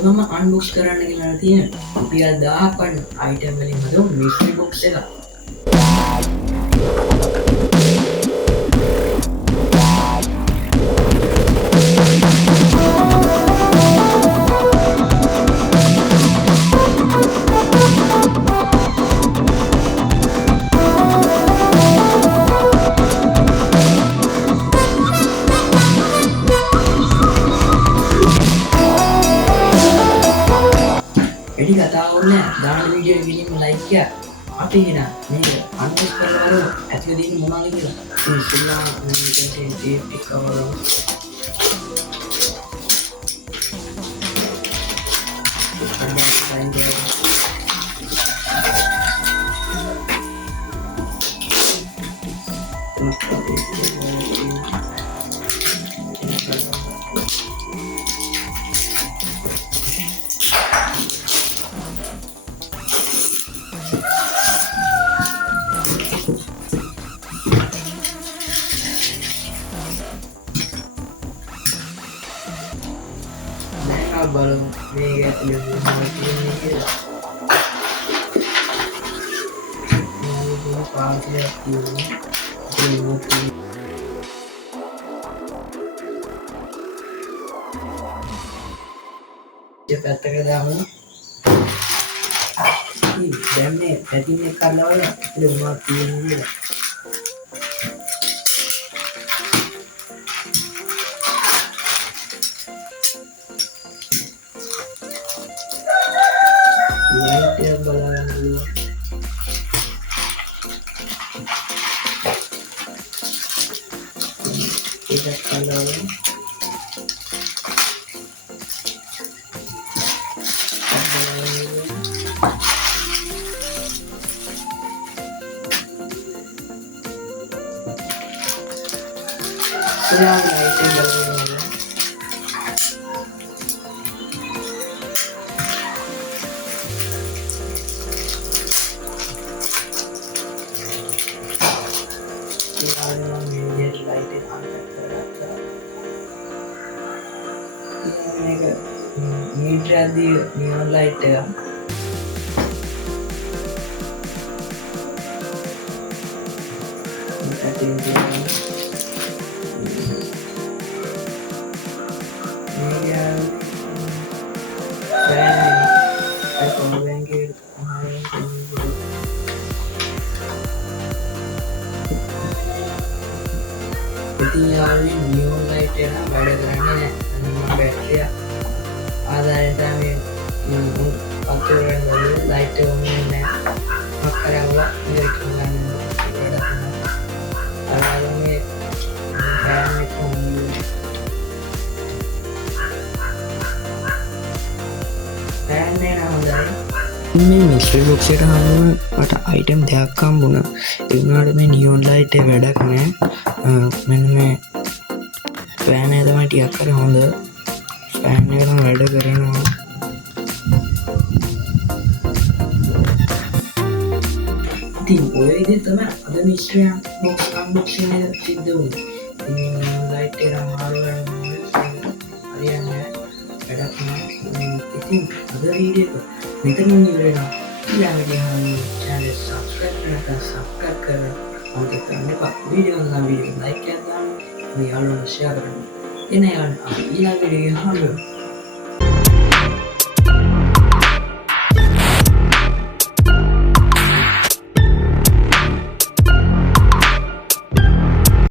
අද මම අන්බොක්ස් කරන්න ගෙනලා තියෙන රුපියල් 1000ක් වන්න අයිටම් වලින් හදපු මිස්ට්‍රි බොක්ස් එක. වැඩි කතාවක් නෑ. දාන වීඩියෝ එකකින් ලයික් එක අපි කියන මේක අන්බොක්ස් කරලා බලමු ඇතුලේ තියෙන මොනවද කියලා. ඉතින් ඉස්සෙල්ලා මේකට ටේප් එක කවර් බලමු මේක ඇතුලේ මොනවද තියෙන්නේ කියලා. මේක පාටියක් තියෙනවා. ඒක පැත්තක දාමු. දැන් මේ පැකින් එක කරලා බලන්න ඇතුලේ මොනවද තියෙන්නේ කියලා. Light yang balaran dulu. Kita kalau light yang balaran. Meter दी नियॉन लाइट है नियॉन लाइट है ना बड़े करने बैटरी आधारित में लाइट में मक्कर මේ මිස්ට්‍රි බොක්ස් එකට හමුවන මට අයිටම් දෙකක් හම්බුණා. ඒ වුණාට මේ නියොන් ලයිට් එක වැඩක් නෑ. මෙන්න මේ ෆෑන් එක තමයි ටිකක් හරි හොඳ. ෆෑන් එක නම් වැඩ කරනවා. ඉතින් ඔය විදිහට තමයි අද මිස්ට්‍රි බොක්ස් අන්බොක්සින් එක සිද්ධ වුණේ. ඉතින් නියොන් ලයිට් එක නම් මාරු වෙනවා. හරියන්නේ වැඩක් නෑ. ඉතින් අද වීඩියෝ එක මෙතන ඉවර වෙනවා. ඊළඟ channel subscribe කරන්න අමතක කරන්න එපා. වීඩියෝ එක නම් වීඩියෝ එක like කරන්න. මේ යාළුවන්ට share කරන්න. එන යාළුවෝ ඊළඟ වීඩියෝ එක හම්බෙමු.